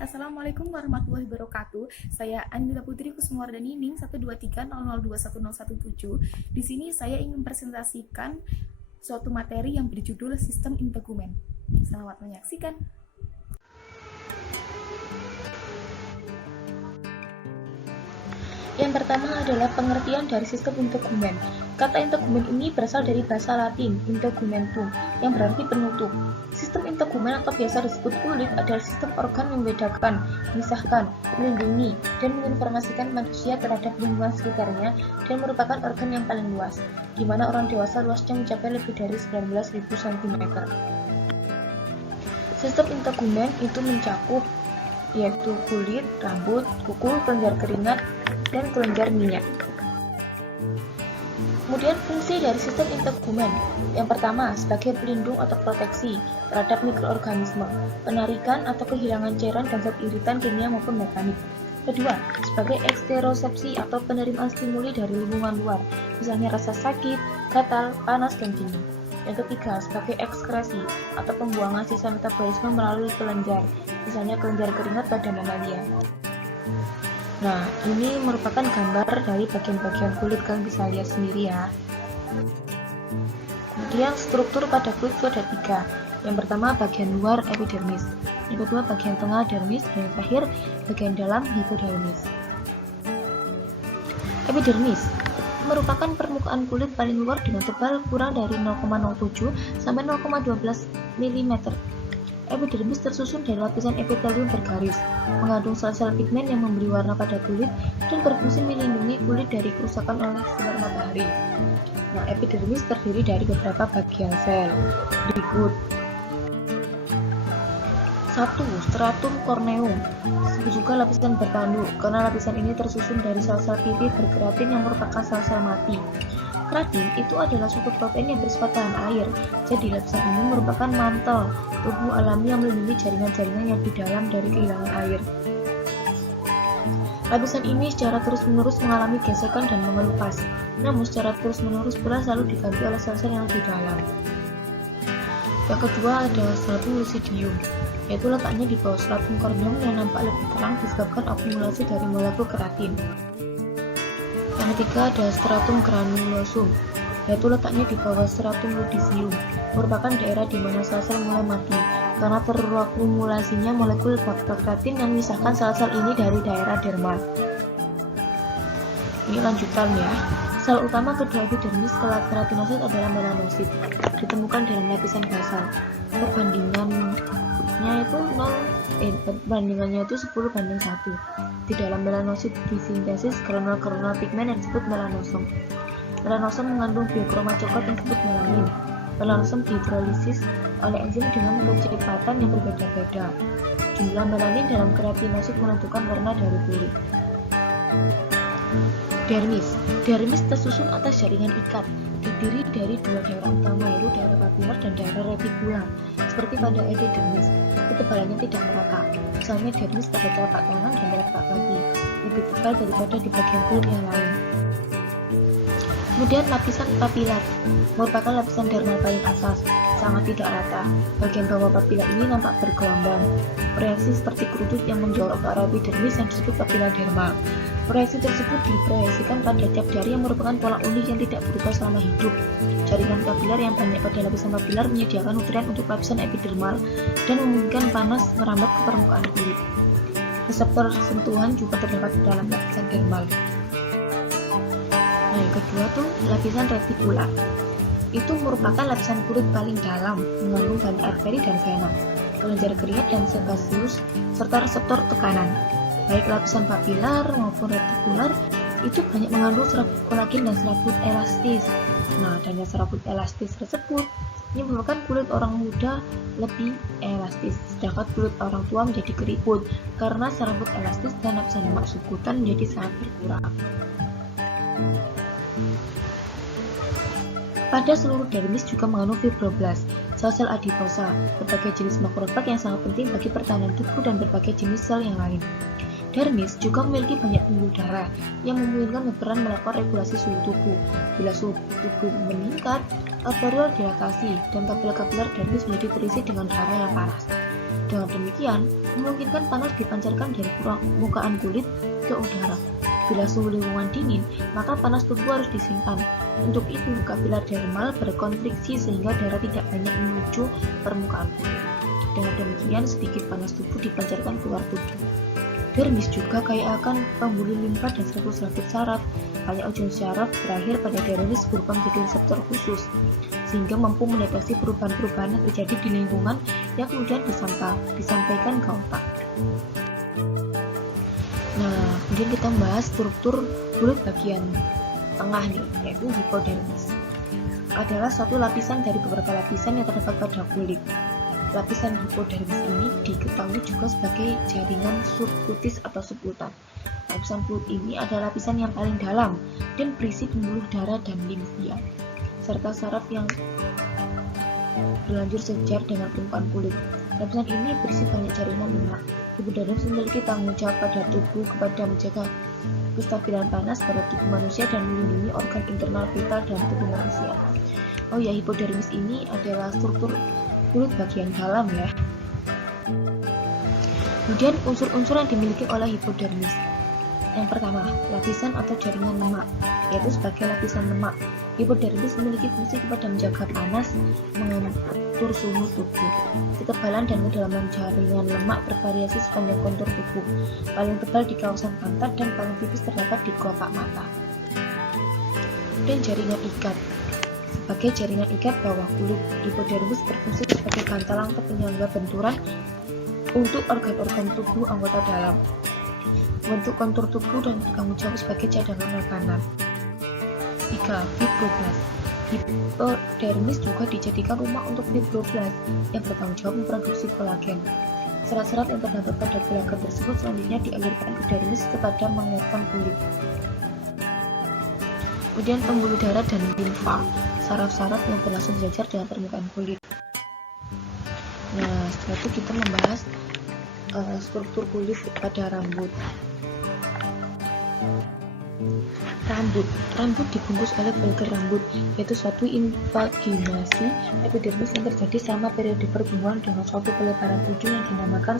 Assalamualaikum warahmatullahi wabarakatuh. Saya Anita Putri Kusumawardani NIM 123002117. Di sini saya ingin mempresentasikan suatu materi yang berjudul Sistem Integumen. Selamat menyaksikan. Yang pertama adalah pengertian dari sistem integumen. Kata integumen ini berasal dari bahasa Latin integumentum, yang berarti penutup. Sistem integumen atau biasa disebut kulit adalah sistem organ yang membedakan, memisahkan, melindungi, dan menginformasikan manusia terhadap lingkungan sekitarnya dan merupakan organ yang paling luas, di mana orang dewasa luasnya mencapai lebih dari 19.000 cm. Sistem integumen itu mencakup yaitu kulit, rambut, kuku, kelenjar keringat, dan kelenjar minyak. Kemudian fungsi dari sistem integumen. Yang pertama, sebagai pelindung atau proteksi terhadap mikroorganisme, penarikan atau kehilangan cairan dan zat iritan kimia maupun mekanik. Kedua, sebagai eksterosepsi atau penerimaan stimuli dari lingkungan luar, misalnya rasa sakit, gatal, panas, dan dingin. Yang ketiga, sebagai ekskresi atau pembuangan sisa metabolisme melalui kelenjar, misalnya kelenjar keringat pada mamalia. Nah, ini merupakan gambar dari bagian-bagian kulit, kalian bisa lihat sendiri ya. Kemudian struktur pada kulit itu ada 3. Yang pertama bagian luar epidermis, yang kedua bagian tengah dermis, dan yang terakhir bagian dalam hipodermis. Epidermis merupakan permukaan kulit paling luar dengan tebal kurang dari 0,07 sampai 0,12 mm. Epidermis tersusun dari lapisan epitelium bergaris, mengandung sel-sel pigmen yang memberi warna pada kulit dan berfungsi melindungi kulit dari kerusakan oleh sinar matahari. Nah, epidermis terdiri dari beberapa bagian sel. Berikut. 1. Stratum corneum, disebut juga lapisan bertanduk karena lapisan ini tersusun dari sel-sel pipih berkeratin yang merupakan sel-sel mati. Keratin itu adalah suatu protein yang bersifat tahan air, jadi lapisan ini merupakan mantel tubuh alami yang melindungi jaringan-jaringan yang di dalam dari kehilangan air. Lapisan ini secara terus-menerus mengalami gesekan dan mengelupas, namun secara terus-menerus pula selalu diganti oleh sel-sel yang lebih dalam. Yang kedua ada stratum lucidium, yaitu letaknya di bawah stratum corneum yang nampak lebih terang disebabkan akumulasi dari molekul keratin. Yang ketiga ada stratum granulosum, yaitu letaknya di bawah stratum ludicium, merupakan daerah di mana sel-sel mulai mati karena terakumulasinya molekul faktor keratin yang memisahkan sel-sel ini dari daerah dermal. Ini lanjutan ya. Sel utama kedua epidermis keratinosit adalah melanosit, ditemukan dalam lapisan basal. Perbandingannya itu 10:1. Di dalam melanosit disintesis granul-granul pigmen yang disebut melanosom. Melanosom mengandung biokroma coklat yang disebut melanin. Melanosom dihidrolisis oleh enzim dengan kecepatan yang berbeda-beda. Jumlah melanin dalam keratinosit menentukan warna dari kulit. Dermis. Dermis tersusun atas jaringan ikat, terdiri dari 2 daerah utama, yaitu daerah papilar dan daerah retikular. Seperti pada epidermis, ketebalannya tidak merata. Misalnya dermis pada telapak tangan dan telapak kaki lebih tebal daripada di bagian kulit yang lain. Kemudian lapisan papilar merupakan lapisan dermal paling atas, sangat tidak rata. Bagian bawah papilar ini nampak bergelombang. Proyeksi seperti kerudung yang menjorok ke arah epidermis yang disebut papila dermal. Proyeksi tersebut diproyeksikan pada tiap jari yang merupakan pola unik yang tidak berubah selama hidup. Jaringan papilar yang banyak pada lapisan papilar menyediakan nutrien untuk lapisan epidermal dan memungkinkan panas merambat ke permukaan kulit. Reseptor sentuhan juga terdapat di dalam lapisan dermal. Nah, yang kedua tuh lapisan retikular. Itu merupakan lapisan kulit paling dalam, mengandung banyak arteri dan vena, kelenjar keringat dan sebaceous, serta reseptor tekanan. Baik lapisan papilar maupun retikular itu banyak mengandung serabut kolagen dan serabut elastis. Nah, adanya serabut elastis tersebut ini menyebabkan kulit orang muda lebih elastis, sedangkan kulit orang tua menjadi keriput karena serabut elastis dan lapisan lemak subkutan menjadi sangat berkurang. Pada seluruh dermis juga mengandung fibroblast, sel-sel adiposa, berbagai jenis makrofag yang sangat penting bagi pertahanan tubuh dan berbagai jenis sel yang lain. Dermis juga memiliki banyak pembuluh darah yang memungkinkan berperan melakukan regulasi suhu tubuh. Bila suhu tubuh meningkat, arterial dilatasi dan kapiler-kapiler dermis menjadi terisi dengan darah yang panas. Dengan demikian, memungkinkan panas dipancarkan dari permukaan kulit ke udara. Bila suhu lingkungan dingin, maka panas tubuh harus disimpan. Untuk itu, kapilar dermal berkontriksi sehingga darah tidak banyak menuju permukaan kulit. Dengan demikian, sedikit panas tubuh dipancarkan keluar tubuh. Dermis juga kaya akan pembuluh limfa dan selaput saraf. Banyak ujung syaraf berakhir pada dermis berubah menjadi reseptor khusus, sehingga mampu mendeteksi perubahan-perubahan yang terjadi di lingkungan yang kemudian disampaikan ke otak. Nah, kemudian kita membahas struktur kulit bagian tengah nih, yaitu hipodermis. Adalah suatu lapisan dari beberapa lapisan yang terdapat pada kulit. Lapisan hipodermis ini diketahui juga sebagai jaringan subkutis atau subkutan. Lapisan kulit ini adalah lapisan yang paling dalam dan berisi pembuluh darah dan limfia, serta saraf yang berlanjur sejajar dengan permukaan kulit. Lapisan ini berisi banyak jaringan lemak. Hipodermis memiliki tanggung jawab pada tubuh kepada menjaga kestabilan panas pada tubuh manusia dan melindungi organ internal vital dalam tubuh manusia. Oh ya, hipodermis ini adalah struktur kulit bagian dalam ya. Kemudian unsur-unsur yang dimiliki oleh hipodermis. Yang pertama, lapisan atau jaringan lemak, yaitu sebagai lapisan lemak. Hipodermis memiliki fungsi kepada menjaga panas, mengatur suhu tubuh. Ketebalan dan kedalaman jaringan lemak bervariasi sepanjang kontur tubuh. Paling tebal di kawasan pantat dan paling tipis terdapat di kelopak mata. Dan jaringan ikat. Sebagai jaringan ikat bawah kulit, hipodermis berfungsi sebagai bantalan atau penyangga benturan untuk organ-organ tubuh anggota dalam. Bentuk kontur tubuh dan bertanggung jawab sebagai cadangan makanan. 3. Fibroblast. Hipodermis juga dijadikan rumah untuk fibroblast yang bertanggung jawab memproduksi kolagen. Serat-serat yang terdapat pada gelagat tersebut selanjutnya dialirkan ke dermis kepada menguatkan kulit. Kemudian pembuluh darah dan limfa, saraf-saraf yang berlangsung sejajar dengan permukaan kulit. Nah, setelah itu kita membahas struktur kulit pada rambut. Rambut dibungkus oleh follikel rambut, yaitu suatu invaginasi epidermis yang terjadi selama periode pertumbuhan dengan suatu pelebaran ujung yang dinamakan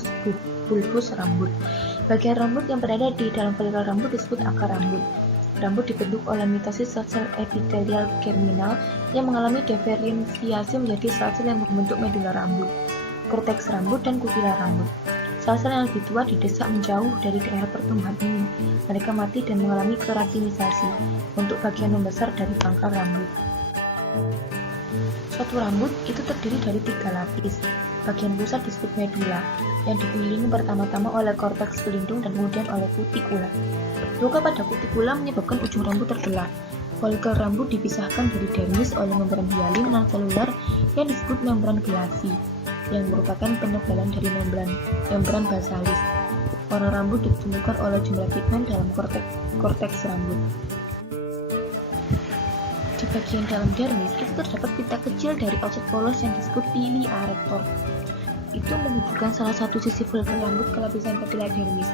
bulbus rambut. Bagian rambut yang berada di dalam follikel rambut disebut akar rambut. Rambut dibentuk oleh mitosis sel-sel epitelial germinal yang mengalami diferensiasi menjadi sel-sel yang membentuk medula rambut, korteks rambut, dan kutilar rambut. Sel-sel yang lebih tua didesak menjauh dari daerah pertumbuhan ini. Mereka mati dan mengalami keratinisasi untuk bagian membesar dari pangkal rambut. Suatu rambut itu terdiri dari 3 lapis. Bagian pusat disebut medula, yang dikelilingi pertama-tama oleh korteks pelindung dan kemudian oleh kutikula. Luka pada kutikula menyebabkan ujung rambut terbelah. Folikel rambut dipisahkan dari dermis oleh membran hialin non-selular yang disebut membran gelasi, yang merupakan penebalan dari membran basalis. Warna rambut ditentukan oleh jumlah pigmen dalam korteks rambut. Di bagian dalam dermis itu terdapat pita kecil dari otot polos yang disebut pili erector. Itu menghubungkan salah satu sisi folikel rambut ke lapisan papilar dermis.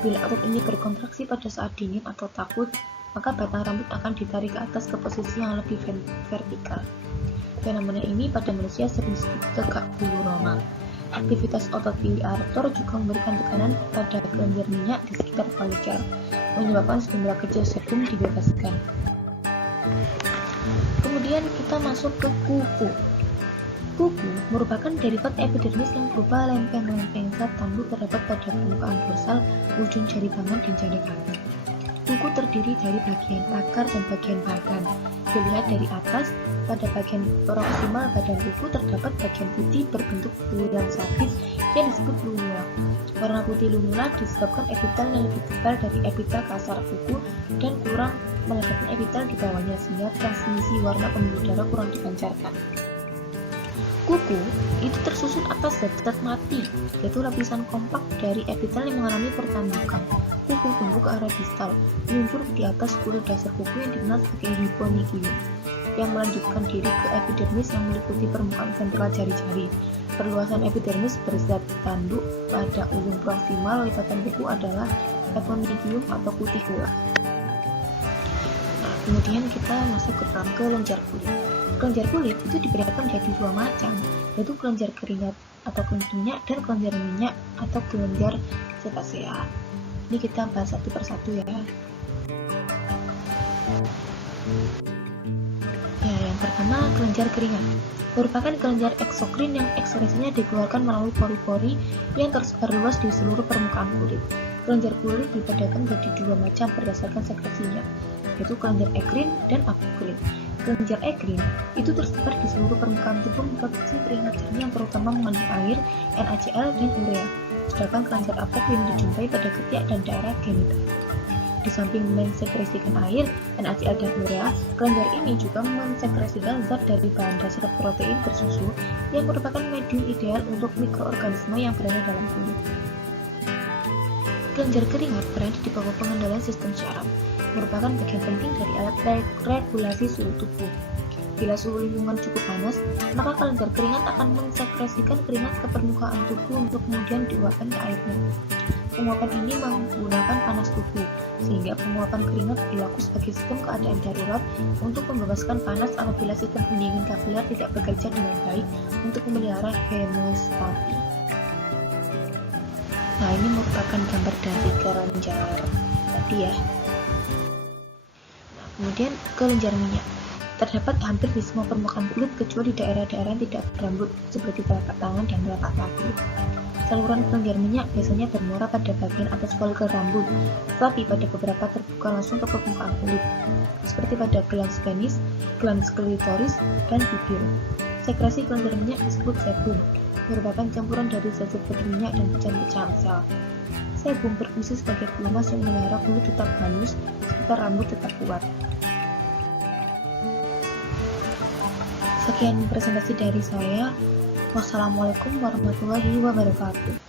Bila otot ini berkontraksi pada saat dingin atau takut, maka batang rambut akan ditarik ke atas ke posisi yang lebih vertikal. Fenomena ini pada manusia sering disebut tegak bulu normal. Aktivitas otot pili erector juga memberikan tekanan pada kelenjar minyak di sekitar folikel, menyebabkan sejumlah kecil sebum dibebaskan. Kemudian kita masuk ke kuku. Kuku merupakan derivat epidermis yang berupa lempeng-lempeng zat tanduk terdapat pada permukaan dorsal, ujung jari tangan, dan jari kaki. Kuku terdiri dari bagian akar dan bagian badan. Dilihat dari atas, pada bagian proksimal badan kuku terdapat bagian putih berbentuk bulan sabit yang disebut lunula. Warna putih lunula disebabkan epitel yang lebih tebal dari epitel kasar kuku dan kurang melebatkan epitel di bawahnya, sehingga transmisi warna pembuluh darah kurang dipancarkan. Kuku itu tersusun atas zat mati, yaitu lapisan kompak dari epitel yang mengalami pertambakan. Kuku tumbuh ke arah distal, meluncur di atas kulit dasar kuku yang dikenal sebagai hyponychium, yang melanjutkan diri ke epidermis yang meliputi permukaan ventral jari-jari. Perluasan epidermis berzat tanduk pada ujung proksimal lipatan kuku adalah hyponychium atau kutikula. Nah, kemudian kita masuk ke kelenjar kulit. Kelenjar kulit itu dibedakan menjadi 2 macam, yaitu kelenjar atau kelenjar minyak dan kelenjar minyak atau kelenjar cetacea. Ini kita bahas satu persatu ya. Ya, yang pertama kelenjar keringat. Merupakan kelenjar eksokrin yang ekskresinya dikeluarkan melalui pori-pori yang tersebar luas di seluruh permukaan kulit. Kelenjar kulit dibedakan menjadi dua macam berdasarkan sekresinya, yaitu kelenjar ekrin dan apokrin. Kelenjar ekrin itu tersebar di seluruh permukaan tubuh memproduksi keringat jernih yang terutama mengandung air, NaCl, dan urea. Sedangkan kelenjar apokrin dijumpai pada ketiak dan daerah genital. Di samping mensekresikan air, NaCl, dan urea, kelenjar ini juga mensekresikan zat dari bahan dasar protein bersusu yang merupakan medium ideal untuk mikroorganisme yang berada dalam kulit. Kelenjar keringat berada di bawah pengendalian sistem syaraf, merupakan bagian penting dari alat regulasi suhu tubuh. Bila suhu lingkungan cukup panas, maka kelenjar keringat akan mensekresikan keringat ke permukaan tubuh untuk kemudian diuapkan ke airnya. Penguapan ini menggunakan panas tubuh, sehingga penguapan keringat berlaku sebagai sistem keadaan darurat untuk membebaskan panas apabila sistem pendingin kapiler tidak bekerja dengan baik untuk memelihara hemostasi. Nah, ini merupakan gambar dari kelenjar tadi ya. Nah, kemudian kelenjar minyak. Terdapat hampir di semua permukaan kulit kecuali daerah-daerah yang tidak berambut seperti telapak tangan dan telapak kaki. Saluran kelenjar minyak biasanya bermuara pada bagian atas folikel rambut, tetapi pada beberapa terbuka langsung ke permukaan kulit, seperti pada glans penis, glans klitoris, dan bibir. Sekresi kelenjar minyak disebut sebum, merupakan campuran dari zat-zat berminyak dan pecahan-pecahan sel. Sebum berfungsi sebagai pelumas yang memelihara kulit tetap halus, serta rambut tetap kuat. Sekian presentasi dari saya. Wassalamualaikum warahmatullahi wabarakatuh.